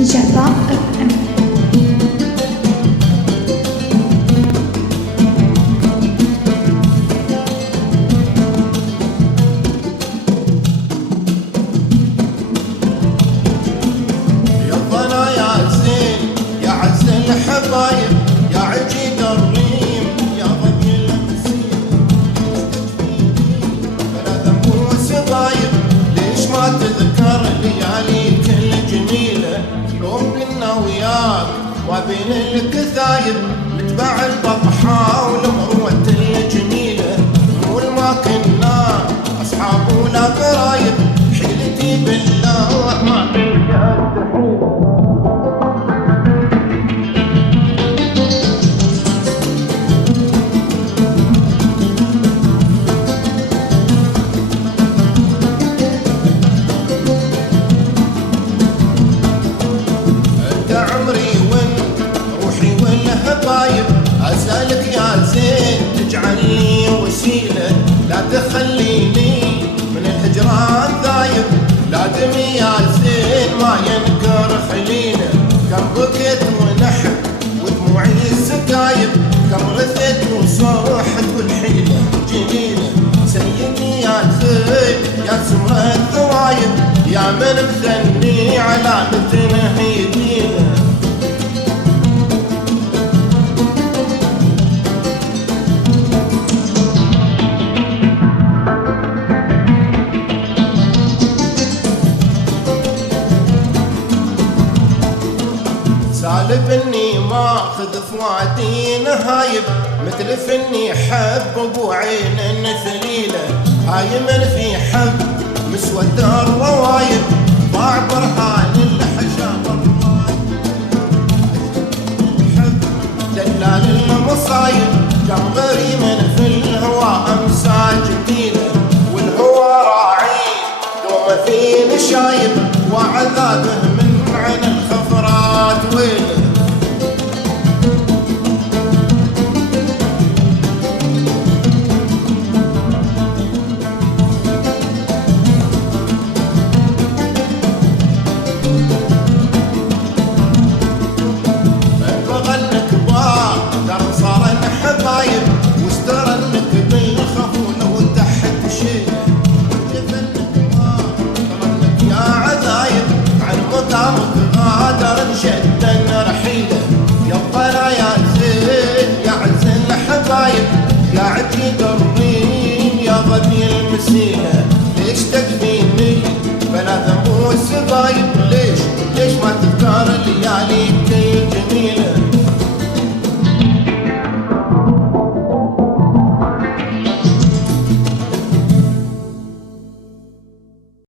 جفاء الحبايب يا عجيد الريم يا ضبي المسير بلا ذنب وسبايب ليش ما تذكر لياليك الجميلة يوم كنا وياك وبين الكثايب نتبع البطحة والمروة الجميلة نقول ما كنا أصحاب ولا قرايب حيلتي بالله ما تلقى الدحيل أسألك يا زين تجعلني وسيلة لا تخليني من الهجران ذايب لا دمي يا زين ما ينكر خلينا كم بكيت ونحب ودموعي السكايب كم رثيت وصرحت والحيلة جميلة سيدي يا خيل يا سمرة الثوايب يا من مثني على مثنه يدينا سالب اني ما اخذ فواتي نهايب مثل فني حب ابو عين ثليله هاي من في حب مسود الروايب ضاع برهان الحشام حب دلال المصايب كم غريم في الهوى امسى جميله والهوى راعي دوم في نشايب وعذابه من عين الخفرات ويله بغلك بار در صار الحبايب واسترى انك بالخفونه وتحت شيله وجفنك بار ظلك يا عذايب عن مقامك غادر انشدا رحيله يا الضنا يا زين يا عز الحبايب يا عجيب الريم يا ضبي المسيله ليش تكفيني بلا ذنب والسبايب